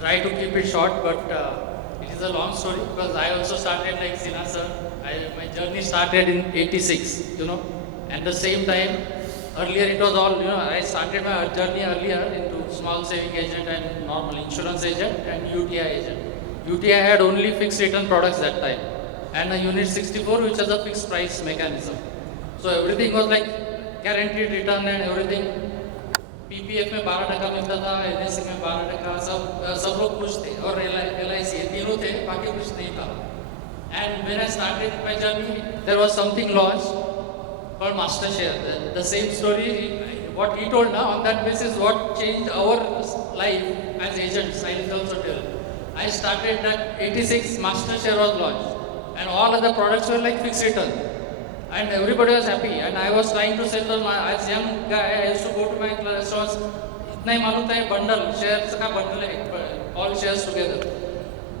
try to keep it short, but it is a long story because I also started like Sina sir. My journey started in '86, At the same time, earlier it was all, I started my journey earlier into small saving agent and normal insurance agent and UTI agent. UTI had only fixed return products that time, and a Unit 64 which has a fixed price mechanism. So everything was like guaranteed return and everything. PPF में 12% मिलता था, NSC में 12%, सब लोग खुश थे और LIC तीनों थे, बाकी कुछ नहीं था. And when I started my journey, there was something launched called MasterShare. The same story, what he told now, on that basis, what changed our life as agents, I will also tell. I started that 86, MasterShare was launched, and all other products were like fixed return. And everybody was happy, and I was trying to sell them. As young guy, I used to go to my restaurants. इतना ही मालूम था ये bundle, shares का bundle है, all shares together.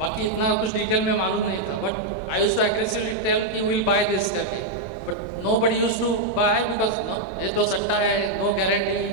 बाकी इतना कुछ detail में मालूम नहीं था. But I used to aggressively tell कि we'll buy this करके. But nobody used to buy because no, ये तो सट्टा है, no guarantee.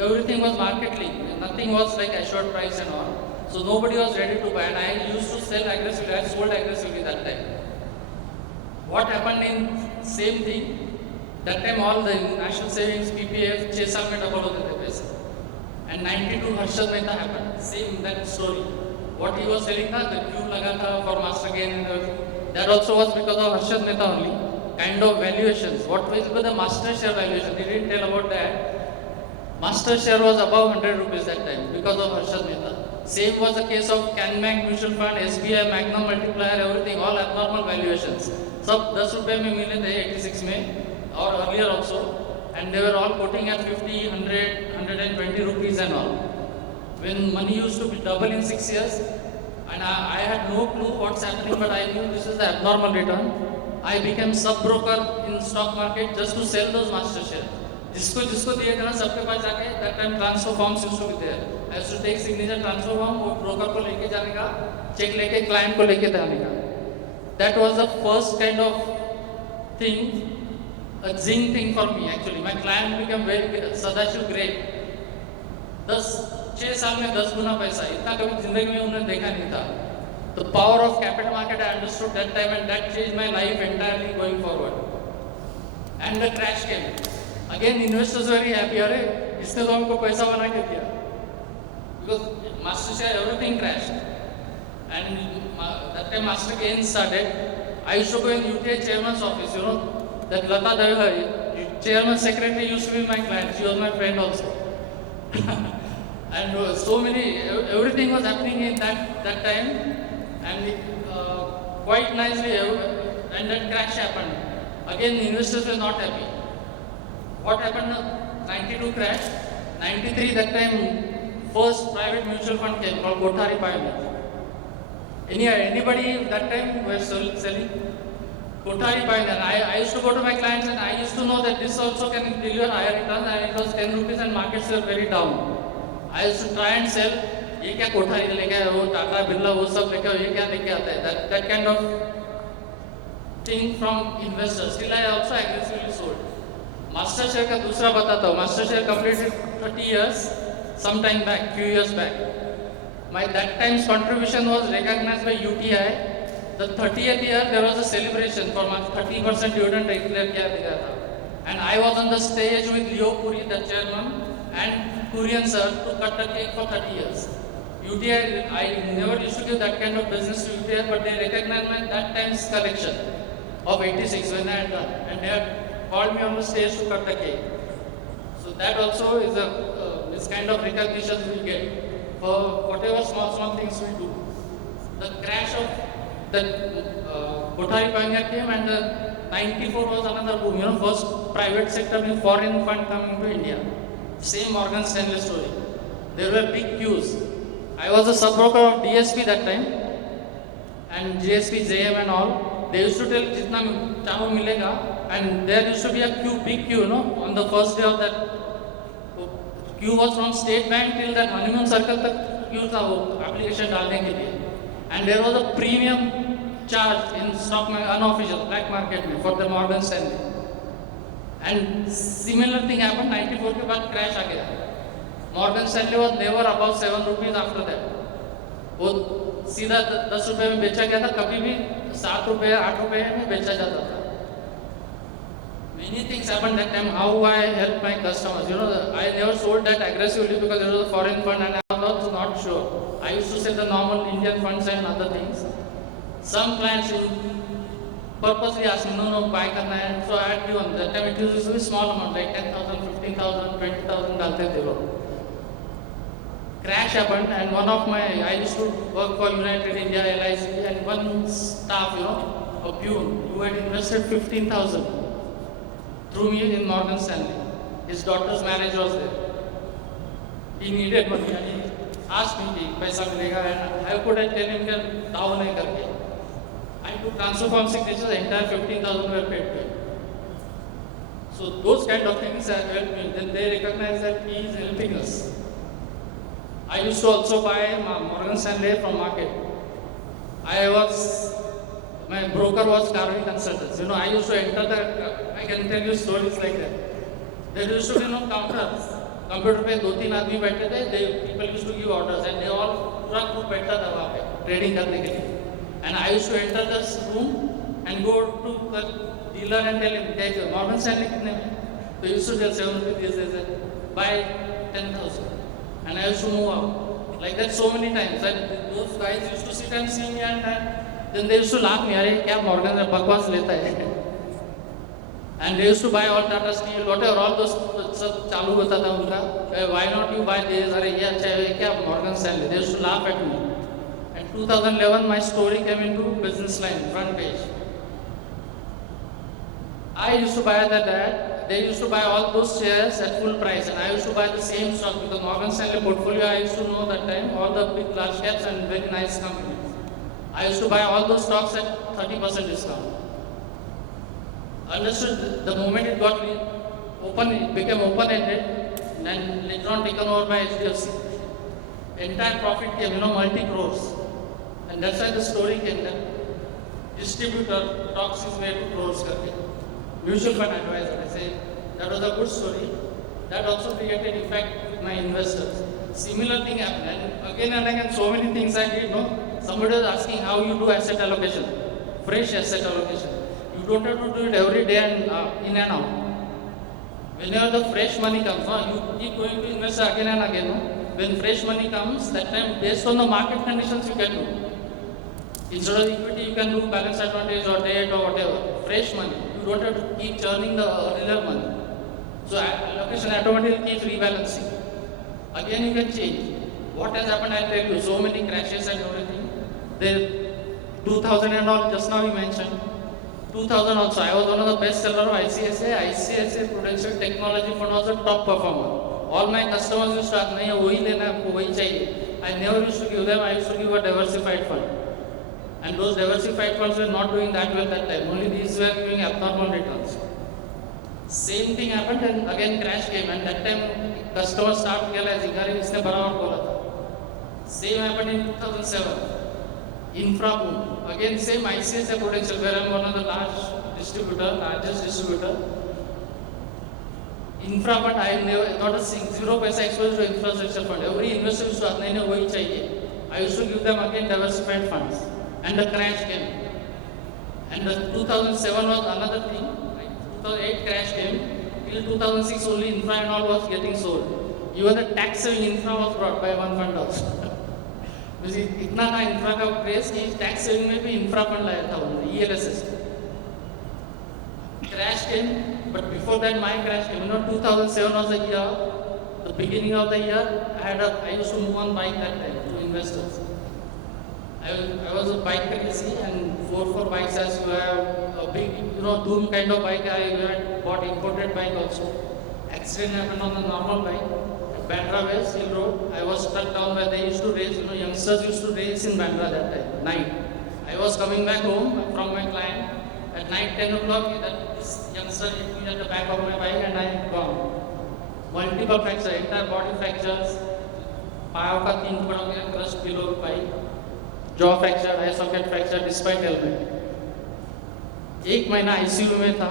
Everything was market link. Nothing was like assured price and all. So nobody was ready to buy, and I used to sell aggressively. I sold aggressively that time. What happened in same thing, that time all the national savings, PPF, 6 साल में double होते थे पैसे. And 92 Harshad Mehta happened, same that story. What he was selling था, the queue लगा था for master gain and everything. That also was because of Harshad Mehta only. Kind of valuations. What was the master share valuation? They didn't tell about that. Master share was above 100 rupees that time because of Harshad Mehta. Same was the case of CanBank Mutual Fund, SBI, Magnum Multiplier, everything, all abnormal valuations. सब 10 रुपए में मिले थे 86 में और earlier also, and they were all quoting at 50, 100, 120 rupees and all. When money used to be double in 6 years, and I had no clue what's happening, but I knew this is the abnormal return. I became sub-broker in stock market just to sell those master shares. जिसको दिए थे ना सबके पास जाके, that time transfer forms used to be there. I used to take signature transfer form, वो broker को लेके जाने का, check लेके client को लेके जाने का. That was the first kind of thing, a zing thing for me actually. My client became very Sadashiv great. 6 साल में 10 गुना पैसा, इतना कभी जिंदगी में उन्होंने देखा नहीं था. The power of capital market I understood that time, and that changed my life entirely going forward. And the crash came. Again investors were very happy. अरे इसने तो हमको पैसा बना के दिया. Because master share everything crashed. And that time master gain started. I used to go in UTI chairman's office, that Lata Davila, chairman secretary used to be my client. She was my friend also. And so many, everything was happening in that time, and quite nicely, and that crash happened. Again, investors were not happy. What happened? 92 crash, 93 that time, first private mutual fund came called Kothari Pioneer. Anybody that time were selling? Kothari Pioneer. I used to go to my clients and I used to know that this also can deliver higher returns, and it was 10 rupees and markets were very down. I used to try and sell, ये क्या कोठारी लेके आए हो, टाटा बिरला वो सब लेके आओ, ये क्या लेके आता है, that kind of thing from investors. Still I also aggressively sold. Master share का दूसरा बताता हूँ. Master share completed 30 years, some time back, few years back. My that time's contribution was recognized by UTI. The 30th year there was a celebration for my 30% dividend declare किया गया था. And I was on the stage with Leo Puri, the chairman, and Kurian sir to cut the cake for 30 years. UTI, I never used to give that kind of business to UTI, but they recognized my that time's collection of 86 when I had done, and they had called me on the stage to cut the cake. So that also is this kind of recognition we get for whatever small things we do. The crash of the Kothari Pioneer came, and the 94 was another boom. First private sector foreign fund coming to India. Same Morgan Stanley story. There were big queues. I was a sub-broker of DSP that time, and GSP, JM and all. They used to tell jitna chaho milega, and there used to be a queue, big queue, on the first day of that. Queue was from State Bank till that honeymoon circle tak queue tha wo application डालने के लिए. And there was a premium charge in stock market, unofficial black market में for the Morgan Stanley. And similar thing happened 94 के बाद crash आ गया. Morgan Stanley was never above 7 rupees after that. वो सीधा 10 रुपए में बेचा गया था, कभी भी 7 रुपए 8 रुपए में बेचा जाता था. Many things happened that time. How I help my customers. I never sold that aggressively because there was a foreign fund and I was not sure. I used to sell the normal Indian funds and other things. Some clients purposely asked me, no, buy karna hai. So I had given. That time it used to be small amount, like 10,000, 15,000, 20,000 dalte the लोग. Crash happened and one of my, I used to work for United India, LIC, and one staff, a peon, who had invested 15,000 through me in Morgan Stanley. His daughter's marriage was there. He needed money and he asked me कि पैसा मिलेगा, and how could I tell him that down नहीं करके. I took transfer form signatures, the entire 15,000 were paid to him. So those kind of things have helped me. Then they recognize that he is helping us. I used to also buy Morgan Stanley from market. My broker was Karvy Consultants. I used to enter I can tell you stories like that. There used to be no counters. Computer पे 2-3 आदमी बैठे थे. People used to give orders and they all पूरा group बैठा था वहाँ पे trading करने के लिए. And I used to enter this room and go to the dealer and tell him, "Take Morgan Stanley कितने में?" So he used to tell 7 rupees, they said, "Buy 10,000." And I used to move out. Like that so many times. And those guys used to sit and see me and then they used to laugh me, "Arey, क्या Morgan से बकवास लेता है?" And they used to buy all Tata Steel, whatever, all those सब चालू होता था उनका. Why not you buy this? अरे ये अच्छा है, क्या Morgan Stanley? They used to laugh at me. And 2011, my story came into Business Line, front page. I used to buy that. They used to buy all those shares at full price, and I used to buy the same stock because Morgan Stanley portfolio, I used to know that time all the big large caps and very nice companies. I used to buy all those stocks at 30% discount. Understood the moment it got open, it became open-ended, and later on taken over by HDFC. Entire profit came, multi crores, and that's why the story came that distributor talks his way to crores करके. Mutual fund advisor, I say that was a good story. That also created effect with my investors. Similar thing happened, and again, so many things I did. Somebody was asking how you do asset allocation, fresh asset allocation. You don't have to do it every day and in and out. Whenever the fresh money comes, you keep going to invest again and again. When fresh money comes, that time based on the market conditions you can do. Instead of equity, you can do balance advantage or debt or whatever. Fresh money. You don't have to keep churning the earlier money. So allocation automatically keeps rebalancing. Again, you can change. What has happened, I'll tell you. So many crashes and everything. There, 2000 and all, just now you mentioned. 2000 also, I was one of the best seller of ICICI. ICICI Prudential Technology Fund was a top performer. All my customers used to ask, "नहीं वही लेना है, आपको वही चाहिए." I never used to give them. I used to give a diversified fund. And those diversified funds were not doing that well that time. Only these were giving abnormal returns. Same thing happened and again crash came, and that time customers start realizing, "अरे इसने बराबर बोला था." Same happened in 2007. Infra boom. Again same ICICI Prudential, where I am one of the largest distributor. Infra fund, I never got a 0 paisa exposure to infrastructure fund. Every investor used to ask, "नहीं वही चाहिए." I used to give them again diversified funds. And the crash came. And the 2007 was another thing. 2008 crash came. Till 2006 only infra and all was getting sold. Even the tax saving infra was brought by one fund also. इतना था infra का craze कि tax saving में भी infra fund लाया था उन्होंने, ELSS. Crash came, but before that my crash came. 2007 was the year, the beginning of the year. I used to move on bike that time to investors. I was a bike crazy and 4 bikes as you have a big, Doom kind of bike. I had bought imported bike also. Accident happened on the normal bike. Bandra West Hill Road. I was stuck down where they used to race, youngsters used to race in Bandra that time, night. I was coming back home from my client. At night, 10 o'clock, this youngster hit me at the back of my bike and I had gone. Multiple fractures, entire body fractures. पाँव का 3 टुकड़ा हो गया, crushed below bike. Jaw fracture, eye socket fracture despite helmet. 1 महीना ICU में था.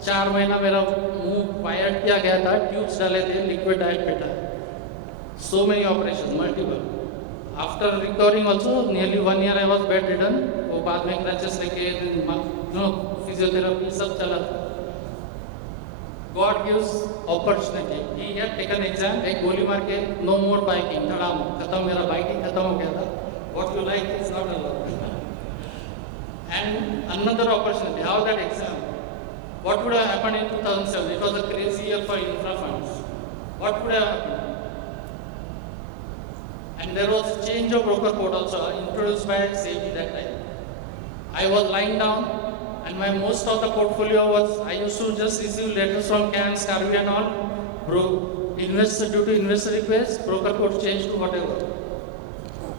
4 महीना मेरा मुंह वायर किया गया था, ट्यूब्स डाले थे, liquid diet PETA. So many operations, multiple. After recovering also, nearly 1 year I was bedridden. वो बाद में crutches लेके physiotherapy सब चला था. God gives opportunity. He had taken exam, एक गोली मार के no more biking, धड़ाम खत्म, मेरा biking खत्म हो गया था. What you like is not allowed. And another opportunity. How that exam? What would have happened in 2007? It was a crazy year for infra funds. What would have happened? And there was a change of broker code also introduced by SEBI that time. I was lying down and my most of the portfolio was, I used to just receive letters from CAMS, Carvey and all, investor due to investor request, broker code changed to whatever.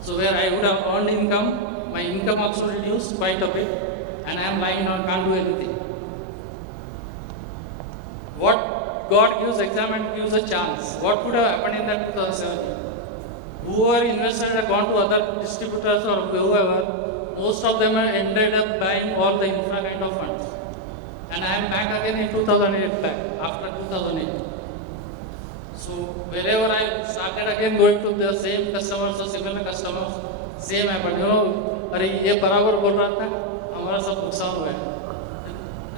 So where I would have earned income, my income also reduced quite a bit and I am lying down, can't do anything. What God gives exam and gives a chance. What would have happened in that 2017? Whoever investors had gone to other distributors or whoever, most of them have ended up buying all the infra kind of funds. And I am back again in 2008 back, after 2008. So wherever I started again going to the same customers or similar customers, same happened. You know, अरे ये बराबर बोल रहा था, हमारा सब नुकसान हुआ है.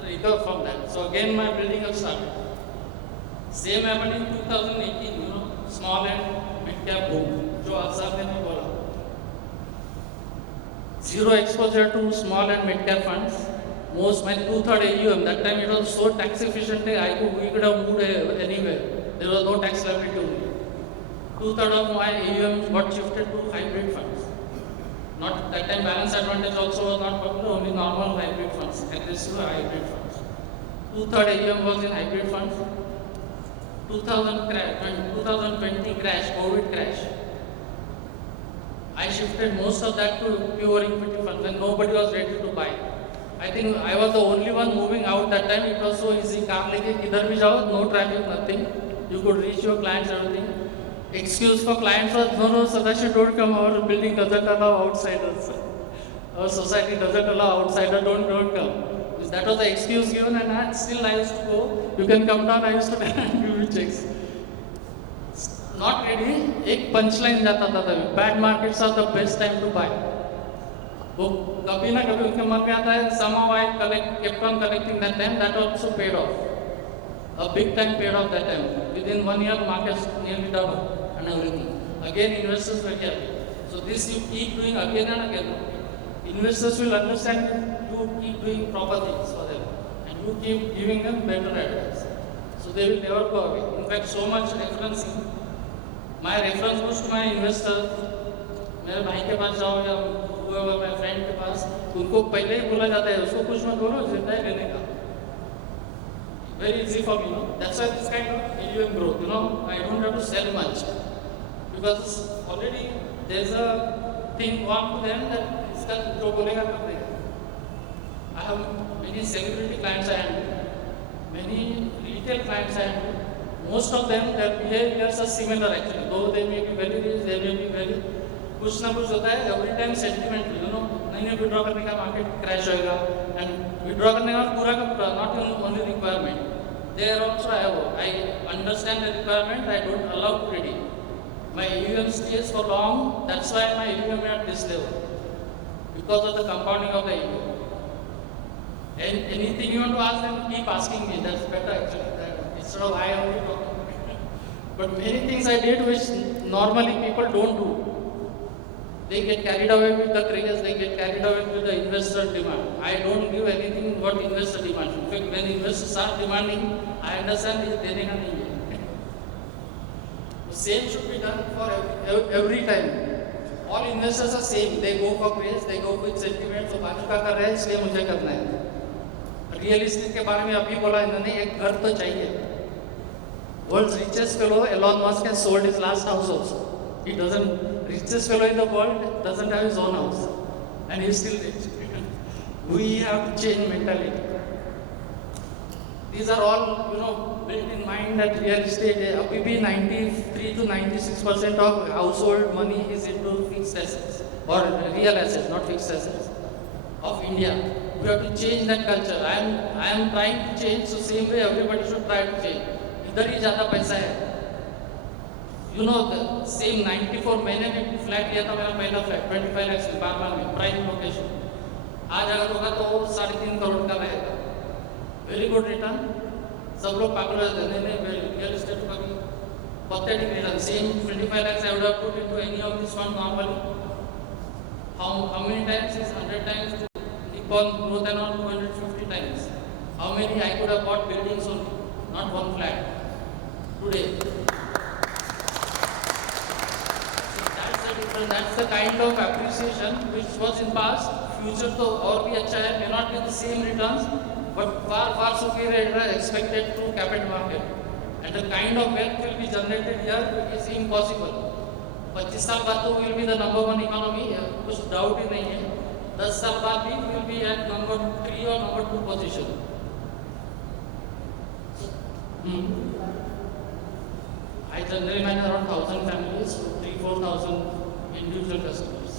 Recover from that. So again my building up started. Same happened in 2018, you know, small and mid cap boom. जो आसार ने भी बोला. Zero exposure to small and mid cap funds. Most my 2/3 AUM. That time it was so tax efficient. We could have moved anywhere. There was no tax liability. 2/3 of my AUM got shifted to hybrid funds. Not that time balance advantage also was not popular. Only normal hybrid funds, aggressive hybrid funds. 2/3 AUM was in hybrid funds. 2020 crash, COVID crash. I shifted most of that to pure equity funds when nobody was ready to buy. I think I was the only one moving out that time. It was so easy. Car लेके किधर भी जाओ, no traffic, nothing. You could reach your clients, everything. Excuse for clients was, no, Sadashiv, don't come. Our building doesn't allow outsiders. Our society doesn't allow outsiders. Don't come. That was the excuse given, and still I used to go. You can come down. I used to give you checks. Not ready. एक punchline जाता था तभी. Bad markets are the best time to buy. वो कभी ना कभी उनके मन में आता है. Somehow I kept on collecting that time. That also paid off. A big time paid off that time. Within 1 year, markets nearly double and everything. Again, investors were happy. So this you keep doing again and again. Investors will understand you keep doing proper things for them, and you keep giving them better advice. So they will never go away. In fact, so much referencing. My reference goes to my investors. मेरे भाई के पास जाओ या मेरे friend के पास, उनको पहले ही बोला जाता है उसको कुछ मत बोलो, जितना है लेने का. Very easy for me, no? That's why this kind of AUM growth, you know, I don't have to sell much because already there's a thing on to them that इसका जो बोलेगा कर देगा. I have many security clients I handle, many retail clients I handle. Most of them, their behaviors are similar actually. Though they may be very rich, they may be very कुछ ना कुछ होता है. Every time sentiment, you know, नहीं withdraw करने का market crash होएगा, and withdraw करने का पूरा का पूरा, not only requirement. There also I understand the requirement. I don't allow trading. My AUM stays for long. That's why my AUM are at this level because of the compounding of the AUM. And anything you want to ask them, keep asking me. That's better actually. Instead of I only talking. But many things I did which normally people don't do. They get carried away with the craze, they get carried away with the investor demand. I don't give anything what investor demand. In fact, when investors are demanding, I understand this देने का नहीं है. The same should be done for every time. All investors are same. They go for craze, they go with sentiment. So बाजू का कर रहे हैं इसलिए मुझे करना है. रियल एस्टेट के बारे में अभी बोला इन्होंने, एक घर तो चाहिए. World's richest fellow, Elon Musk, has sold his last house also. He doesn't, richest fellow in the world doesn't have his own house, and he's still rich. We have to change mentality. These are all, you know, built in mind that real estate. अभी भी 93 to 96% of household money is into fixed assets or real assets, not fixed assets of India. We have to change that culture. I am trying to change. So same way everybody should try to change. इधर ही ज़्यादा पैसा है. You know the same 94 मैंने भी flat लिया था, मेरा पहला फ्लैट 25 लाख से बार में प्राइम लोकेशन. आज अगर होगा तो वो 3.5 करोड़ का रहेगा. Very good return. सब लोग पागल हो जाते हैं, नहीं रियल एस्टेट का भी pathetic return. Same 25 lakhs I would have put into any of this one normally. How many times is 100 times to keep on growth and on 250 times. How many I could have bought buildings only, not one flat today. That's the kind of appreciation which was in past. Future तो और भी अच्छा है, may not be the same returns, but far superior return expected through capital market. And the kind of wealth will be generated here is impossible. 25 साल बाद तो will be the number 1 economy, कुछ doubt ही नहीं है. 10 साल बाद भी will be at number 3 or number 2 position. I generally manage around 1,000 families, 3,000-4,000 individual customers.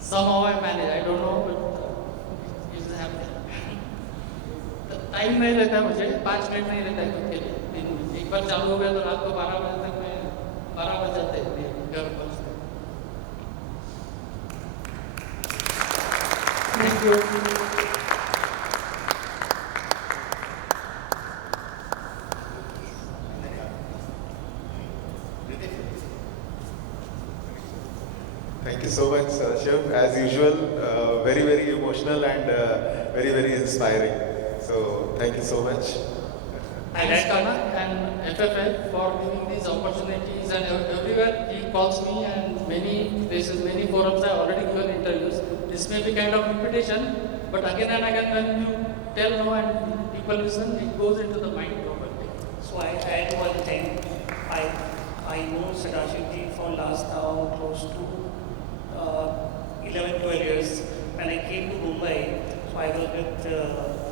Somehow I manage, I don't know, but it's happening. Time नहीं रहता है मुझे, 5 मिनट नहीं रहता है खुद के लिए दिन में. एक बार चालू हो गया तो रात को 12 बजे तक मैं 12 बज जाते हैं घर पहुँचते. Thank you. Thank you so much, Shiv. As usual, very, very emotional and very, very inspiring. So, thank you so much. Thanks, Kana and FFL for giving these opportunities, and everywhere he calls me, and many places, many forums I already given interviews. This may be kind of repetition, but again and again when you tell no and people listen, it goes into the mind properly. So I add one thing. I know Sadashiv ji for last now close to 11-12 years. When I came to Mumbai, so I was with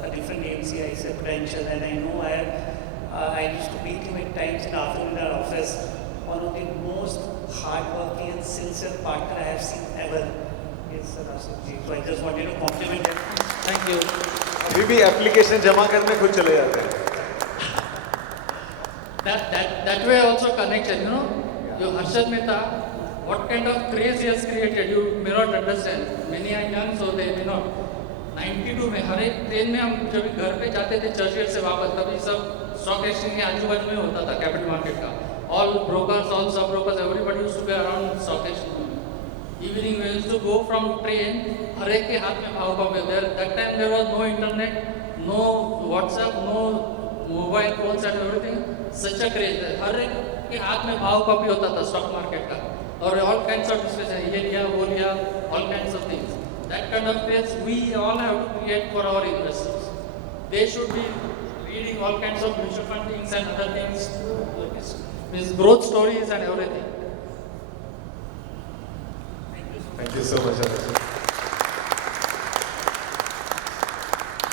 a different AMC, I said Prudential, and I know I used to meet him at times in afternoon in our office. One of the most hardworking and sincere partner I have seen ever is Sadashiv ji. So I just wanted to compliment him. Thank you. अभी भी application जमा करने खुद चले जाते हैं. That way also connection, you know. You Harshad Mehta, what kind of craze he has created, you may not understand. Many are young, so they may not. 92 में हर एक ट्रेन में हम जब घर पे जाते थे चर्चगेट से वापस, तभी सब स्टॉक एक्सचेंज के आजू बाजू में होता था कैपिटल मार्केट का. All brokers, all sub brokers, everybody used to be around stock exchange. Evening we used to go from train, हर एक के हाथ में भाव copy. That time there was no internet, no WhatsApp, no mobile phones and everything. Such a craze. हर एक के हाथ में भाव कॉपी होता था स्टॉक मार्केट का, और all kinds of discussion, ये लिया वो लिया, all kinds of things. That kind of craze we all have to create for our investors. They should be reading all kinds of mutual fund things and other things, means growth stories and everything. Thank you so much, Abhishek.